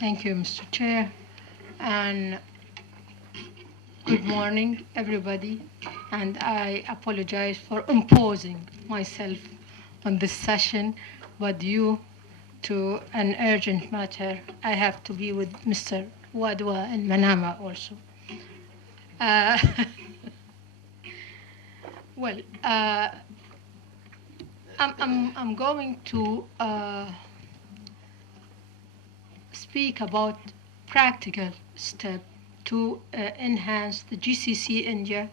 Thank you, Mr. Chair, and good morning, everybody. And I apologize for imposing myself on this session, but due to an urgent matter, I have to be with Mr. Wadwa in Manama also. Uh, well, I'm going to speak about practical steps to enhance the GCC India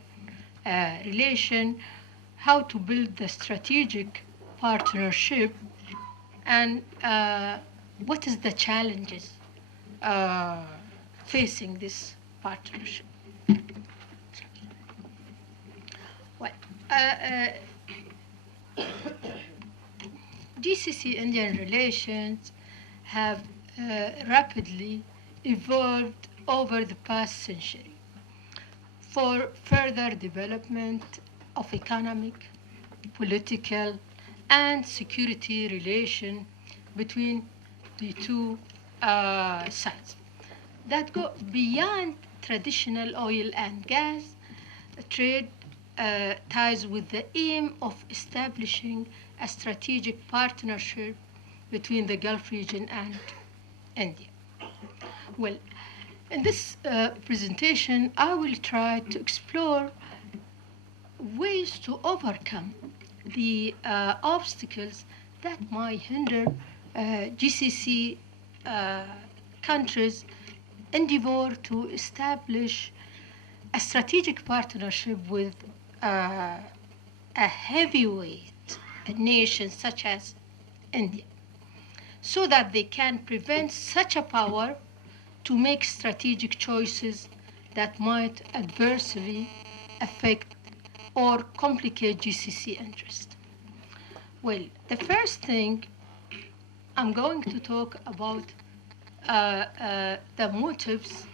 relation, how to build the strategic partnership, and what is the challenges uh, facing this partnership. Well, GCC-Indian relations have rapidly evolved over the past century for further development of economic, political, and security relation between the two sides that go beyond traditional oil and gas trade ties with the aim of establishing a strategic partnership between the Gulf region and India. Well, in this presentation, I will try to explore ways to overcome the obstacles that might hinder GCC countries endeavor to establish a strategic partnership with a heavyweight nation such as India, so that they can prevent such a power to make strategic choices that might adversely affect or complicate GCC interests. Well, the first thing I'm going to talk about the motives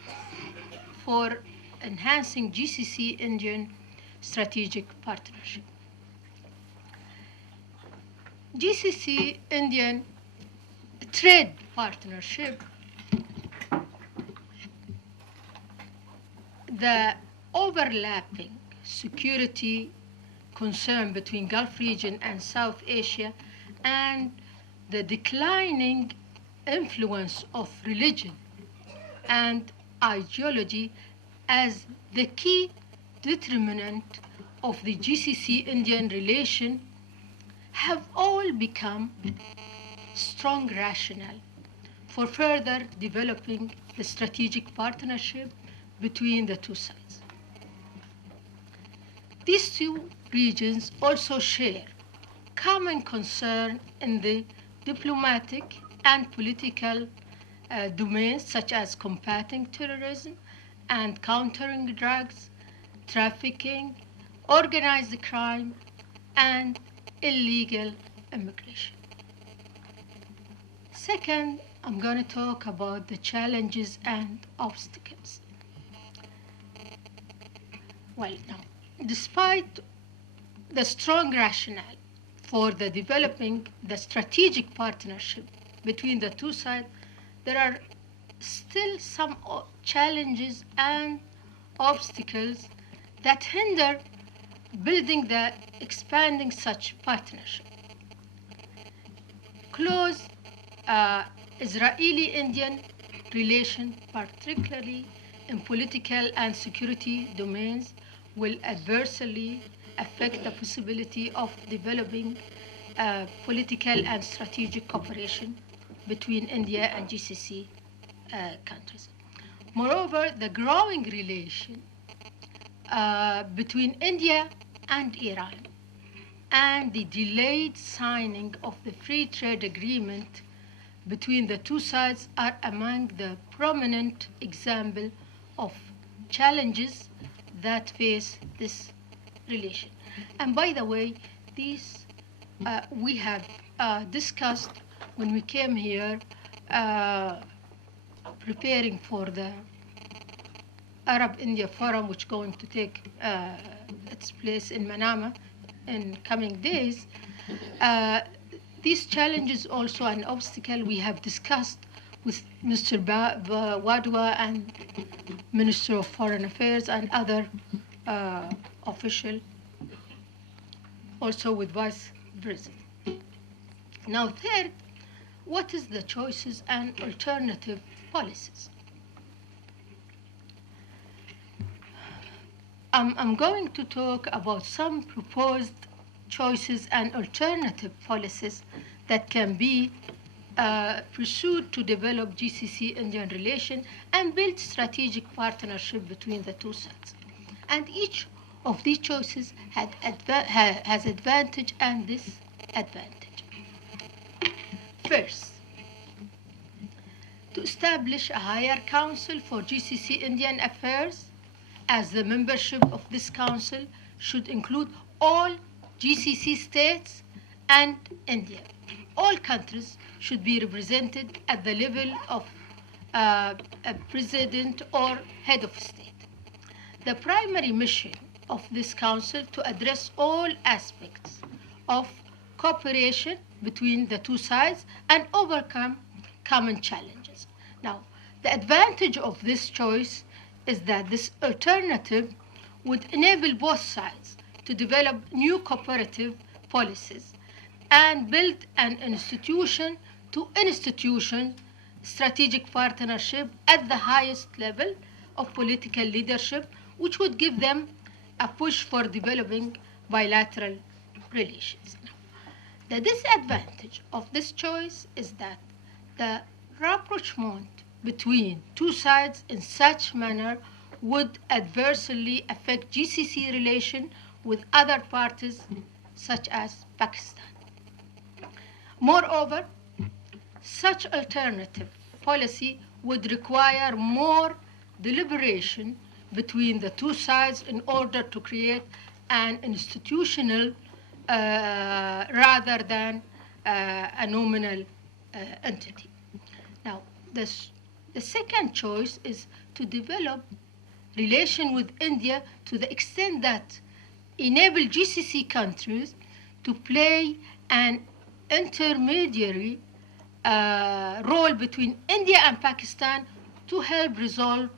for enhancing GCC-Indian strategic partnership. GCC-Indian trade partnership, the overlapping security concern between Gulf region and South Asia, and the declining influence of religion and ideology as the key determinant of the GCC-Indian relation have all become strong rationale for further developing the strategic partnership between the two sides. These two regions also share common concern in the diplomatic and political domains such as combating terrorism and countering drugs, trafficking, organized crime, and illegal immigration. Second, I'm going to talk about the challenges and obstacles. Well, now, despite the strong rationale for the developing the strategic partnership between the two sides, there are still some challenges and obstacles that hinder building the expanding such partnership. Close Israeli-Indian relation, particularly in political and security domains, will adversely affect the possibility of developing political and strategic cooperation between India and GCC countries. Moreover, the growing relation between India and Iran and the delayed signing of the free trade agreement between the two sides are among the prominent examples of challenges that face this relation. And by the way, these we have discussed when we came here preparing for the Arab-India Forum, which is going to take its place in Manama in coming days. These challenges also an obstacle we have discussed with Mr. Wadwa and Minister of Foreign Affairs and other officials, also with Vice President. Now, third, what is the choices and alternative policies? I'm going to talk about some proposed choices and alternative policies that can be pursued to develop GCC-Indian relation and build strategic partnership between the two sides. And each of these choices has advantage and disadvantage. First, to establish a higher council for GCC-Indian affairs, as the membership of this council should include all GCC states and India. All countries should be represented at the level of a president or head of state. The primary mission of this council to address all aspects of cooperation between the two sides and overcome common challenges. Now, the advantage of this choice is that this alternative would enable both sides to develop new cooperative policies and build an institution-to-institution strategic partnership at the highest level of political leadership, which would give them a push for developing bilateral relations. The disadvantage of this choice is that the rapprochement between two sides in such manner would adversely affect GCC relation with other parties such as Pakistan. Moreover, such alternative policy would require more deliberation between the two sides in order to create an institutional rather than a nominal entity. Now, the second choice is to develop relation with India to the extent that enable GCC countries to play an intermediary role between India and Pakistan to help resolve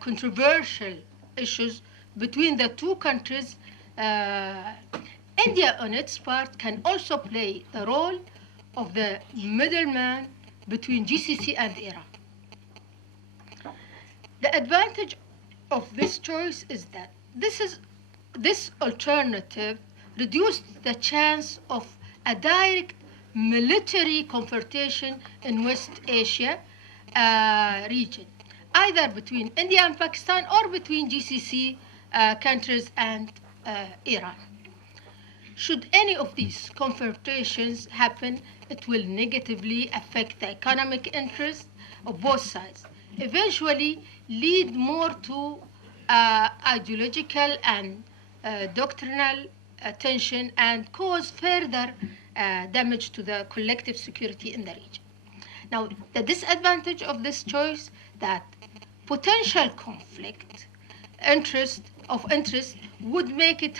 controversial issues between the two countries. India, on its part, can also play the role of the middleman between GCC and Iran. The advantage of this choice is that this alternative reduced the chance of a direct military confrontation in West Asia region, either between India and Pakistan or between GCC countries and Iran. Should any of these confrontations happen, it will negatively affect the economic interests of both sides, eventually lead more to ideological and doctrinal tension and cause further damage to the collective security in the region. Now, the disadvantage of this choice that potential conflict of interest would make it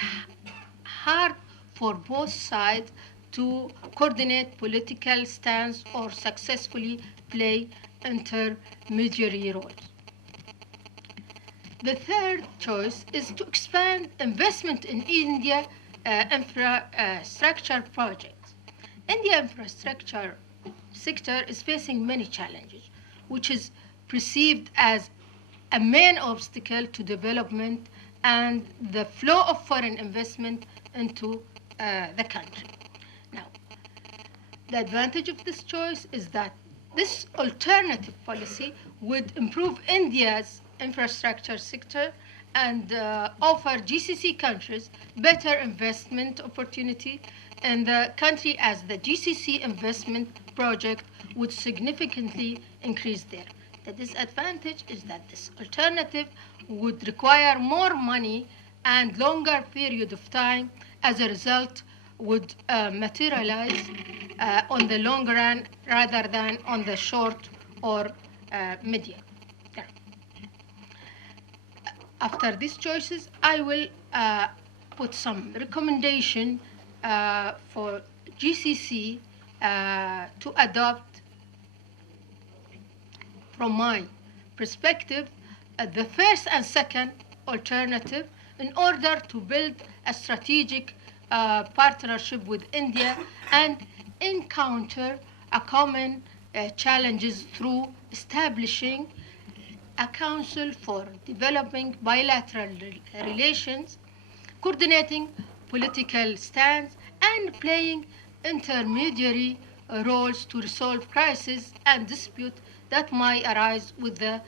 hard for both sides to coordinate political stance or successfully play intermediary roles. The third choice is to expand investment in India infrastructure projects. India infrastructure sector is facing many challenges, which is perceived as a main obstacle to development and the flow of foreign investment into the country. Now, the advantage of this choice is that this alternative policy would improve India's infrastructure sector and offer GCC countries better investment opportunity in the country, as the GCC investment project would significantly increase there. The disadvantage is that this alternative would require more money and longer period of time. As a result, would materialize on the long run rather than on the short or medium term. After these choices, I will put some recommendation for GCC to adopt from my perspective, the first and second alternative in order to build a strategic partnership with India and encounter a common challenges through establishing a council for developing bilateral relations, coordinating political stands, and playing intermediary roles to resolve crises and disputes that might arise with the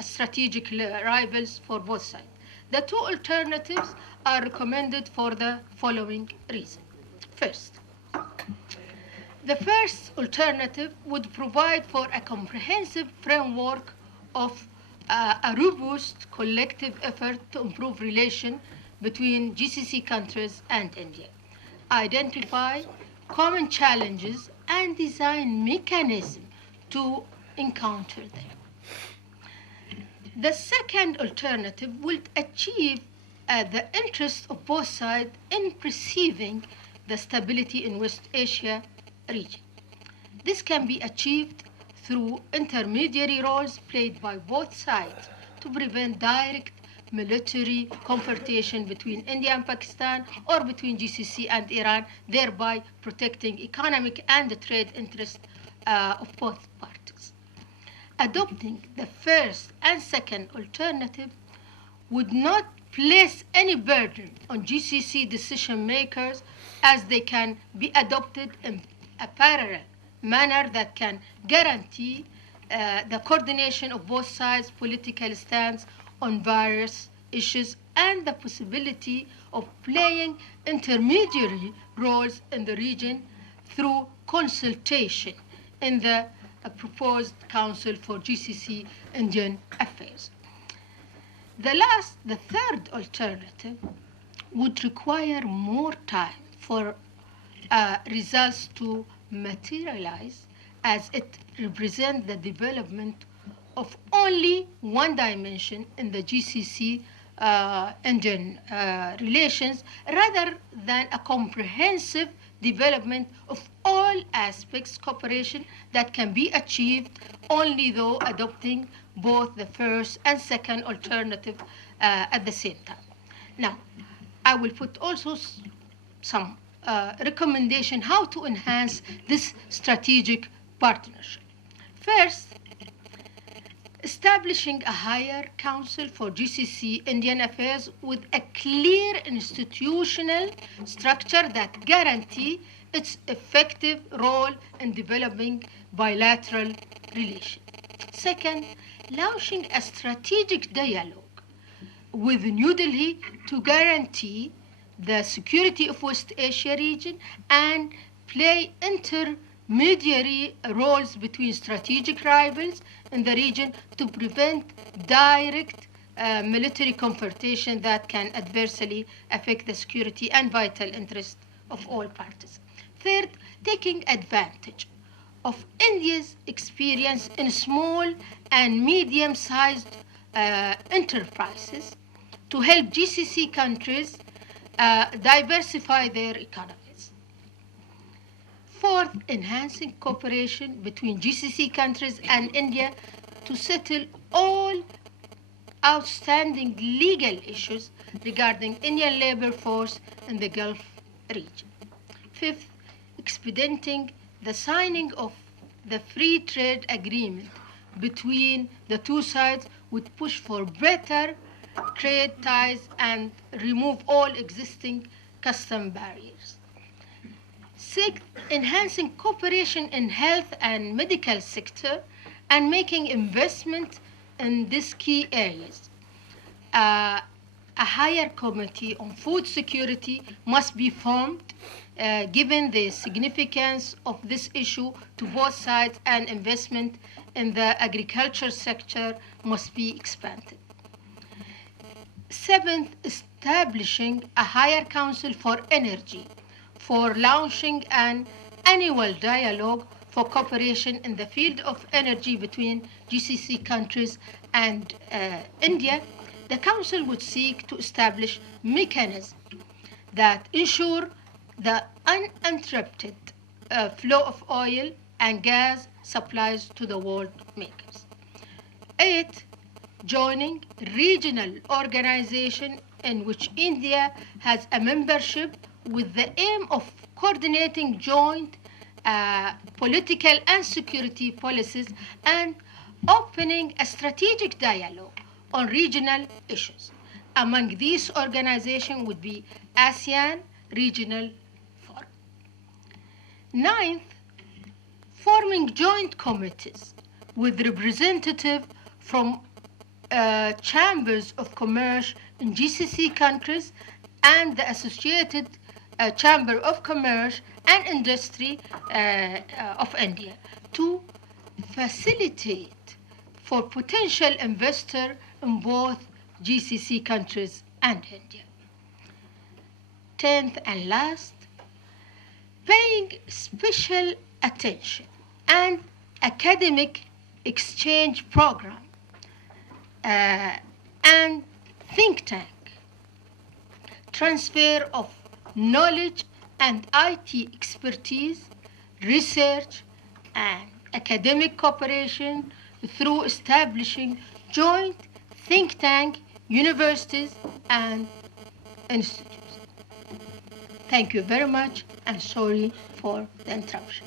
strategic rivals for both sides. The two alternatives are recommended for the following reason. First, the first alternative would provide for a comprehensive framework of a robust collective effort to improve relations between GCC countries and India, identify common challenges, and design mechanisms to encounter them. The second alternative would achieve the interest of both sides in perceiving the stability in West Asia region. This can be achieved through intermediary roles played by both sides to prevent direct military confrontation between India and Pakistan or between GCC and Iran, thereby protecting economic and trade interests of both parties. Adopting the first and second alternative would not place any burden on GCC decision makers, as they can be adopted in a parallel manner that can guarantee the coordination of both sides' political stance on various issues and the possibility of playing intermediary roles in the region through consultation in the proposed Council for GCC Indian Affairs. The third alternative would require more time for results to materialize, as it represents the development of only one dimension in the GCC Indian relations, rather than a comprehensive development of all aspects cooperation that can be achieved only though adopting both the first and second alternative at the same time. Now, I will put also some recommendation how to enhance this strategic partnership. First, establishing a higher council for GCC Indian affairs with a clear institutional structure that guarantee its effective role in developing bilateral relations. Second, launching a strategic dialogue with New Delhi to guarantee the security of West Asia region and play intermediary roles between strategic rivals in the region to prevent direct military confrontation that can adversely affect the security and vital interests of all parties. Third, taking advantage of India's experience in small and medium-sized enterprises to help GCC countries diversify their economies. Fourth, enhancing cooperation between GCC countries and India to settle all outstanding legal issues regarding Indian labor force in the Gulf region. Fifth, expediting the signing of the free trade agreement between the two sides would push for better trade ties and remove all existing custom barriers. Sixth, enhancing cooperation in health and medical sector and making investment in these key areas. A higher committee on food security must be formed, given the significance of this issue to both sides, and investment in the agriculture sector must be expanded. Seventh, establishing a higher council for energy for launching an annual dialogue for cooperation in the field of energy between GCC countries and India. The Council would seek to establish mechanisms that ensure the uninterrupted flow of oil and gas supplies to the world makers. 8. Joining regional organization in which India has a membership with the aim of coordinating joint political and security policies and opening a strategic dialogue on regional issues. Among these organizations would be ASEAN Regional Forum. 9th, forming joint committees with representatives from chambers of commerce in GCC countries and the associated Chamber of Commerce and Industry of India to facilitate for potential investor in both GCC countries and India. 10th and last, paying special attention and academic exchange program and think tank, transfer of knowledge and IT expertise, research, and academic cooperation through establishing joint think tank, universities, and institutes. Thank you very much, and sorry for the interruption.